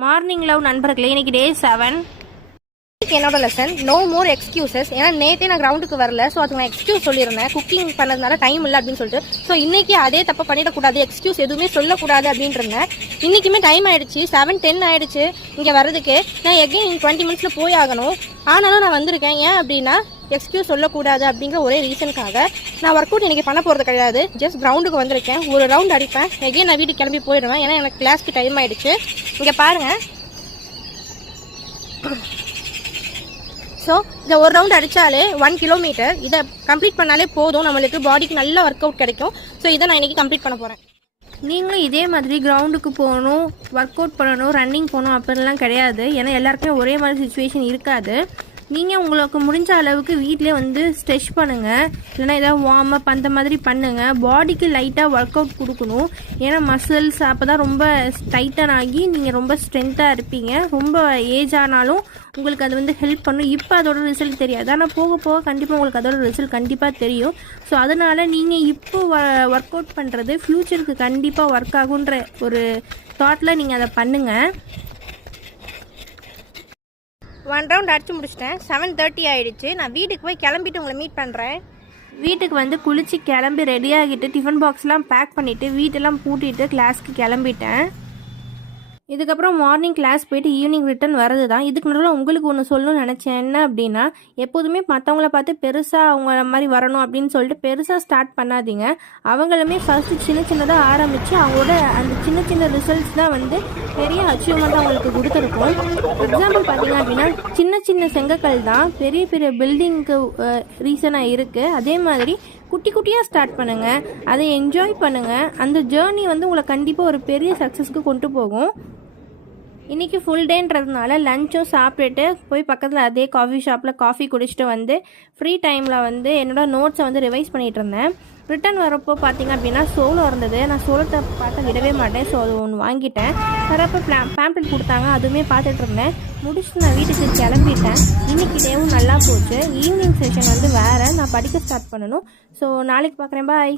Morning love நண்பர்களே, இன்னைக்கு டே 7. என்னோட லெசன் நோ மோர் எக்ஸ்கியூசஸ். ஏன்னா நேற்றே நான் கிரவுண்டுக்கு வரல, ஸோ அதுக்கு நான் எக்ஸ்கியூஸ் சொல்லியிருந்தேன், குக்கிங் பண்ணதுனால டைம் இல்லை அப்படின்னு சொல்லிட்டு. ஸோ இன்னைக்கு அதே தப்பை பண்ணிடக்கூடாது, எக்ஸ்கியூஸ் எதுவுமே சொல்லக்கூடாது அப்படின்ட்டு இருந்தேன். இன்னைக்குமே டைம் ஆயிடுச்சு, 7:10 ஆயிடுச்சு இங்கே வர்றதுக்கு. நான் எகைன் 20 மினிட்ஸில் போய் ஆகணும். ஆனாலும் நான் வந்திருக்கேன். ஏன் அப்படின்னா எக்ஸ்கியூஸ் சொல்லக்கூடாது அப்படிங்கிற ஒரே ரீசனுக்காக. நான் ஒர்க் அவுட் இன்னைக்கு பண்ண போகிறது கிடையாது, ஜஸ்ட் கிரவுண்டுக்கு வந்திருக்கேன். ஒரு ரவுண்ட் அடிப்பேன், எகைன் நான் வீட்டுக்கு கிளம்பி போயிடுவேன். ஏன்னா எனக்கு கிளாஸ்க்கு டைம் ஆயிடுச்சு. இங்கே பாருங்கள். ஸோ இந்த ஒரு ரவுண்ட் அடித்தாலே 1 கிலோமீட்டர், இதை கம்ப்ளீட் பண்ணாலே போதும், நம்மளுக்கு பாடிக்கு நல்ல ஒர்க் அவுட் கிடைக்கும். ஸோ இதை நான் இன்றைக்கி கம்ப்ளீட் பண்ண போகிறேன். நீங்களும் இதே மாதிரி கிரவுண்டுக்கு போகணும், ஒர்க் அவுட் பண்ணணும், ரன்னிங் போகணும் அப்படின்லாம் கிடையாது. ஏன்னா எல்லாருக்குமே ஒரே மாதிரி சுச்சுவேஷன் இருக்காது. நீங்கள் உங்களுக்கு முடிஞ்ச அளவுக்கு வீட்டிலே வந்து ஸ்ட்ரெச் பண்ணுங்கள், இல்லைனா ஏதாவது வார்ம் அப் அந்த மாதிரி பண்ணுங்கள். பாடிக்கு லைட்டாக ஒர்க் அவுட் கொடுக்கணும். ஏன்னா மசில்ஸ் அப்போ தான் ரொம்ப டைட்டன் ஆகி நீங்கள் ரொம்ப ஸ்ட்ரென்த்தாக இருப்பீங்க. ரொம்ப ஏஜ் ஆனாலும் உங்களுக்கு அது வந்து ஹெல்ப் பண்ணும். இப்போ அதோட ரிசல்ட் தெரியாது, ஆனால் போக போக கண்டிப்பாக உங்களுக்கு அதோட ரிசல்ட் கண்டிப்பாக தெரியும். ஸோ அதனால் நீங்கள் இப்போ ஒர்க் அவுட் பண்ணுறது ஃப்யூச்சருக்கு கண்டிப்பாக ஒர்க் ஆகுன்ற ஒரு தாட்டில் நீங்கள் அதை பண்ணுங்கள். 1 ரவுண்ட் அடிச்சு முடிச்சிட்டேன். 7:30 ஆயிடுச்சு. நான் வீட்டுக்கு போய் கிளம்பிட்டு உங்களை மீட் பண்ணுறேன். வீட்டுக்கு வந்து குளித்து கிளம்பி ரெடியாகிட்டு டிஃபன் பாக்ஸ்லாம் பேக் பண்ணிவிட்டு வீட்டெல்லாம் பூட்டிட்டு கிளாஸ்க்கு கிளம்பிட்டேன். இதுக்கப்புறம் மார்னிங் கிளாஸ் போயிட்டு ஈவினிங் ரிட்டன் வரது தான். இதுக்கு நடுவில் உங்களுக்கு ஒன்று சொல்லணும்னு நினச்சேன். என்ன அப்படின்னா, எப்போதுமே மற்றவங்கள பார்த்து பெருசாக அவங்க மாதிரி வரணும் அப்படின்னு சொல்லிட்டு பெருசாக ஸ்டார்ட் பண்ணாதீங்க. அவங்களுமே ஃபஸ்ட்டு சின்ன சின்னதாக ஆரம்பித்து அவங்களோட அந்த சின்ன சின்ன ரிசல்ட்ஸ் தான் வந்து பெரிய அச்சீவ்மெண்ட் அவங்களுக்கு கொடுத்துருக்கும். எக்ஸாம்பிள் பார்த்தீங்க அப்படின்னா, சின்ன சின்ன செங்கக்கல் தான் பெரிய பெரிய பில்டிங்க்கு ரீசனாக இருக்குது. அதே மாதிரி குட்டி குட்டியாக ஸ்டார்ட் பண்ணுங்கள், அதை என்ஜாய் பண்ணுங்கள். அந்த ஜேர்னி வந்து உங்களை கண்டிப்பாக ஒரு பெரிய சக்ஸஸ்க்கு கொண்டு போகும். இன்றைக்கி ஃபுல் டேன்றதுனால லஞ்சும் சாப்பிட்டுட்டு போய் பக்கத்தில் அதே காஃபி ஷாப்பில் காஃபி குடிச்சிட்டு வந்து ஃப்ரீ டைமில் வந்து என்னோடய நோட்ஸை வந்து ரிவைஸ் பண்ணிகிட்டு இருந்தேன். ரிட்டன் வரப்போ பார்த்திங்க அப்படின்னா சோளம் இருந்தது. நான் சோளத்தை பார்த்து விடவே மாட்டேன், ஸோ அது ஒன்று வாங்கிட்டேன். வரப்போ பேம்ப்ளெட் கொடுத்தாங்க, அதுவுமே பார்த்துட்டு இருந்தேன். முடிச்சுட்டு நான் வீட்டுக்கு கிளம்பிட்டேன். இன்றைக்கி டேவும் நல்லா போச்சு. ஈவினிங் செஷன் வந்து வேறு, நான் படிக்க ஸ்டார்ட் பண்ணணும். ஸோ நாளைக்கு பார்க்குறேன். பாய்.